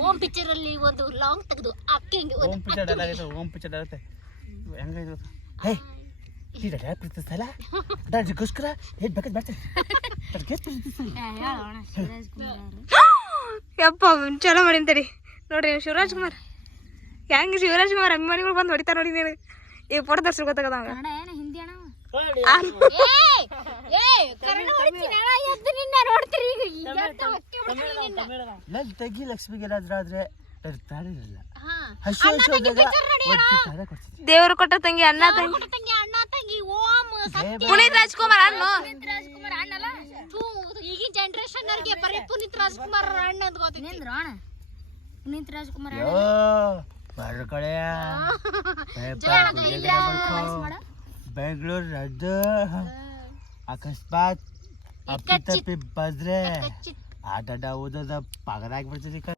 ಓಂ picture ಅಲ್ಲಿ ಒಂದು long ತೆಗೆದು ಅಕ್ಕಿ ಹಿಂಗೆ ಒಂದು ಓಂ ಪಿಕ್ಚರ್ ಡೈಲಾಗ್ ಐತೆ ಓಂ ಪಿಕ್ಚರ್ ಡೈಲಾಗ್ ಐತೆ ಹೆಂಗೈತೆ ಗೊತ್ತಾ? ಹೇ ಈ ಡೈಲಾಗ್ ಪ್ರೀತಿಸ್ತಲ್ಲ ಅದಕ್ಕೋಸ್ಕರ ಹೇಟ್ ಬೇಕಾದ್ ಬರ್ತೀನಿ ಅದಕ್ಕೆ ಕುಮಾರ್ ಯಪ್ಪ ಚಲೋ ಮಾಡಿಂತರಿ ನೋಡ್ರಿ ನೀವು ಶಿವರಾಜ್ ಕುಮಾರ್. ಹೆಂಗೆ ಶಿವರಾಜ್ ಕುಮಾರ್ ಅಭಿಮಾನಿಗಳು ಬಂದು ಹೊಡಿತಾರ ನೋಡಿ ನೀನು. ಈ ಫೋಟೋ ತರ್ಸಿ ಗೊತ್ತಾಗದ ಹಿಂದಿ ಅಣ್ಣ ಲಲ್ ತಗಿ ಲಕ್ಷ್ಮಿಗೆ ಏನಾದ್ರೂ ಆದ್ರೆ ತರ್ತಾರೆ ಇರಲ್ಲ ಹಾ. ಹಸು ಹಸು ಹೋದಾಗ ಒತ್ತಿ ಕೊಡ್ತಿದ್ವಿ ದೇವರು ಕೊಟ್ಟ ತಂಗಿ ಅಣ್ಣ ತಂಗಿ. ತಂಗಿ ಅಣ್ಣ ತಂಗಿ ಓಂ ಸತ್ಯ. ಪುನೀತ್ ರಾಜ್ಕುಮಾರ್ ಅಣ್ಣ. ಪುನೀತ್ ರಾಜ್ಕುಮಾರ್ ಅಣ್ಣಲ್ಲ ಥೂ, ಈಗಿನ ಜನರೇಷನ್ ಅವ್ರಿಗೆ ಬರೀ ಪುನೀತ್ ರಾಜ್ಕುಮಾರ್ ಅಣ್ಣ ಅಂತ ಗೊತ್ತಿಲ್ಲ ಅಣ್ಣ. ಪುನೀತ್ ರಾಜ್ಕುಮಾರ್ ಯೋ ಬರ್ಕಳೆಯ ಬೆಂಗಳೂರು ರದ್ದು. ಅಕಸ್ಮಾತ್ ಅಪ್ಪಿ ತಪ್ಪಿ ಬಂದ್ರೆ ಆಟ ಓದೋದ ಪಗದಾಗಿ ಬಿಡ್ತದೆ ಕ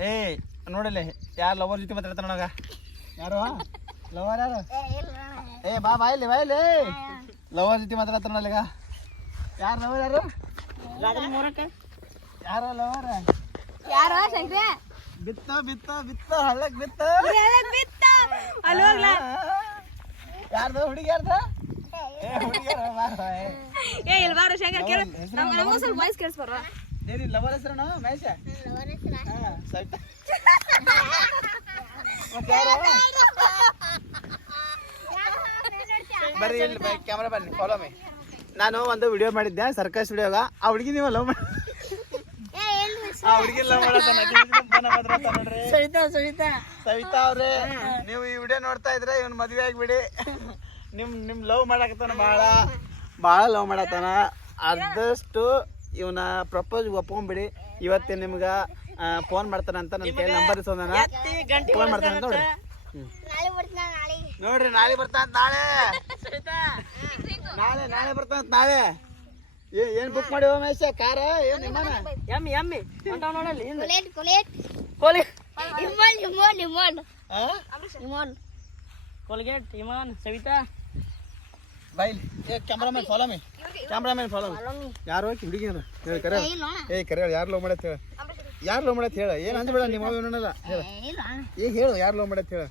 ಏ ನೋಡಲೆ ಯಾರು ಲವರ್ ಜೊತೆ ಮಾತಾಡ್ತಾರ ನೋಡಗ ಯಾರು? ಲವರ್ ಯಾರು? ಏ ಬಾ ಬಾ ಇಲ್ಲಿ ಬಾ ಇಲ್ಲಿ. ಲವರ್ ಜೊತೆ ಮಾತಾಡ್ತಾರ ನೋಡಲಿಗ ಯಾರು ಲವರ್ ಯಾರು? ಯಾರು ಲವರ್ ಯಾರು ಶಂಕ್ರೆ? ಬಿತ್ತ ಬಿತ್ತ ಬಿತ್ತ ಹಳ್ಳಕ್ ಬಿತ್ತ. ಯಾರ್ದ ಯಾರ್ದು ಹುಡುಗಿ ಯಾರ್ದು? ಏ ಇಲ್ಲಿ ಬಾರೋ ಶಂಕರ್ ಕೇಳು. ನಮ್ಗೆ ನಮಗೂ ಸ್ವಲ್ಪ ವಾಯ್ಸ್ ಕೇಳಿಸ್ಬಾರ ಏನಿ ಲವರ್ ಹೆಸರು ಮಹೇಶ? ಬರ್ರಿ ಇಲ್ಲಿ ಕ್ಯಾಮ್ರಾ ಬನ್ನಿ ಫಾಲೋ ಮೀ ನಾನು ಒಂದು ವಿಡಿಯೋ ಮಾಡಿದ್ದೆ ಸರ್ಕಸ್ ವಿಡಿಯೋಗ ಆ ಹುಡುಗಿ ನೀವು ಲವ್ ಮಾಡಿ ಆ ಹುಡುಗಿ ಲವ್ ಸವಿತಾ ಸವಿತಾ. ಸವಿತಾ ಅವ್ರೆ ನೀವು ಈ ವಿಡಿಯೋ ನೋಡ್ತಾ ಇದ್ರೆ ಇವನ್ ಮದ್ವೆ ಆಗ್ಬಿಡಿ. ನಿಮ್ ನಿಮ್ ಲವ್ ಮಾಡಾಕತ್ತಾನ ಬಹಳ ಬಹಳ ಲವ್ ಮಾಡತ್ತಾನ ಆದಷ್ಟು ಇವನ ಪ್ರಪೋಸ್ ಒಪ್ಕೊಂಡ್ಬಿಡಿ ಇವತ್ತೇ ನಿಮ್ಗ ಫೋನ್ ಮಾಡ್ತಾನಂತ ನನ್ನ ಕೈ ನಂಬರ್ ಇಸ್ಕೊಂಡಾನ. ಫೋನ್ ಮಾಡ್ತಾನ ಅಂತ ನೋಡ್ರಿ. ನೋಡ್ರಿ ನಾಳೆ ಬರ್ತಾನ ನಾಳೆ. ನಾಳೆ ನಾಳೆ ಬರ್ತಾನ ನಾಳೆ. ಏ ಏನ್ ಬುಕ್ ಮಾಡಿ ಮೇಶ ಕಾರ ಏನ್ ವಿಮಾನ ಯಮ್ಮಿ ಎಮ್ಮಿ ಹೊಂಟಾವ್ ನೋಡಲ್ಲಿ ಕೊಲೇಟ್ ಕೊಲೇಟ್. ಕೋಲಿ ಇಮೋನ್ ಇಮೋನ್? ಇಮೋನ್ ಕೋಲ್ಗೇಟ್ ಇಮಾನ್ ಸವಿತಾ. ಬೈಲಿ ಏ cameraman follow me cameraman follow me ಯಾರು ಹೋಗಿ ಹುಡುಗಿಯರು ಹೇಳಿ ಕರೆ ಏ ಕರೆ ಹೇಳಿ ಯಾರು ಲವ್ ಮಾಡತ್ ಹೇಳ? ಯಾರು ಲವ್ ಮಾಡತ್ ಹೇಳ? ಏನು ಅಂದ್ಬೇಡ ನಿಮ್ಮ ಅವ್ವ ಏನಲ್ಲ ಹೇಳ. ಈಗ ಹೇಳು ಯಾರು ಲವ್ ಮಾಡತ್ ಹೇಳ?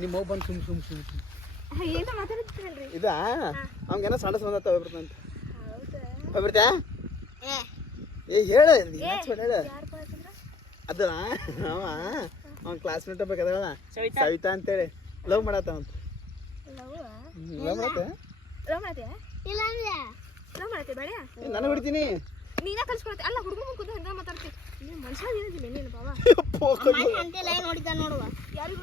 ನಿಮ್ಮ ಅವ್ವ ಬಂದು ಸುಮ್ ಸುಮ್ ಸುಮ್ ಸುಮ್. ಇದಾ? ಅವಂಗೇನೋ ಸಣ್ಣ ಸಂಬಂಧ ಹೋಗ್ಬಿಡ್ತಂತ ಹೋಗ್ಬಿಡ್ತ್ಯಾ ಏ. ಹೇಳ ಹೇಳ. ಅದ ಅವ ಅವ್ನ ಕ್ಲಾಸ್ಮೇಟ್ ಬೇಕಾದ ಸವಿತಾ. ಅಂತೇಳಿ. ಲವ್ ಮಾಡತ್ತ ಅಂತ ಲವ್ ಮಾಡತ್ತ ಲವ್ ಇಲ್ಲ ಅಂದ್ರೆ ಲವ್ ಮಾಡ್ತೀಯ ಬೇಡ ನಾನು ಬಿಡ್ತೀನಿ ನೀನ ಕಲ್ಸ್ಕೊಳತ್ತೆ. ಅಲ್ಲ ಹುಡುಗ ಮುಂದೆ ಕೂತು ಹಂಗ ಮಾತಾಡ್ತೀನಿ ನೀನು ಮನುಷ್ಯ ಏನಿಲ್ಲ ನೀನು ಬಾಬಾ ಅಂತೆಲ್ಲ ಲೈನ್ ನೋಡಿದ ನೋಡುವ ಯಾರಿಗೂ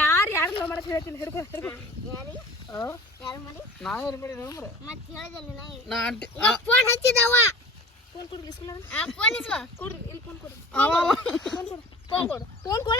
ಯಾರು ಯಾರು ಲವ್ ಮಾಡಕ್ ಹೇಳ್ತೀನಿ? ಹಿಡ್ಕೊ ಹಿಡ್ಕೊ. ಯಾರಿ? ಯಾರು ಮಾಡಿ? ನಂಬ್ರೆ ಮತ್ತೆ ಹೇಳಿದಲ್ಲಿ ನಾ ನಾ ಆಂಟಿ ಫೋನ್ ಹಚ್ಚಿದವ ಫೋನ್ ಕೊಡ್ರಿ ಇಸ್ಕೊಲ್ಲ ಆ ಫೋನ್ ಇಸ್ಕೋ. ಕೊಡ್ರಿ ಇಲ್ಲಿ ಫೋನ್ ಕೊಡ್ರಿ ಅವ ಫೋನ್ ಕೊಡು ಫೋನ್ ಕೊಡು. ಫೋನ್ ಕೊಡ. ಫೋನ್ ಕೊಡ.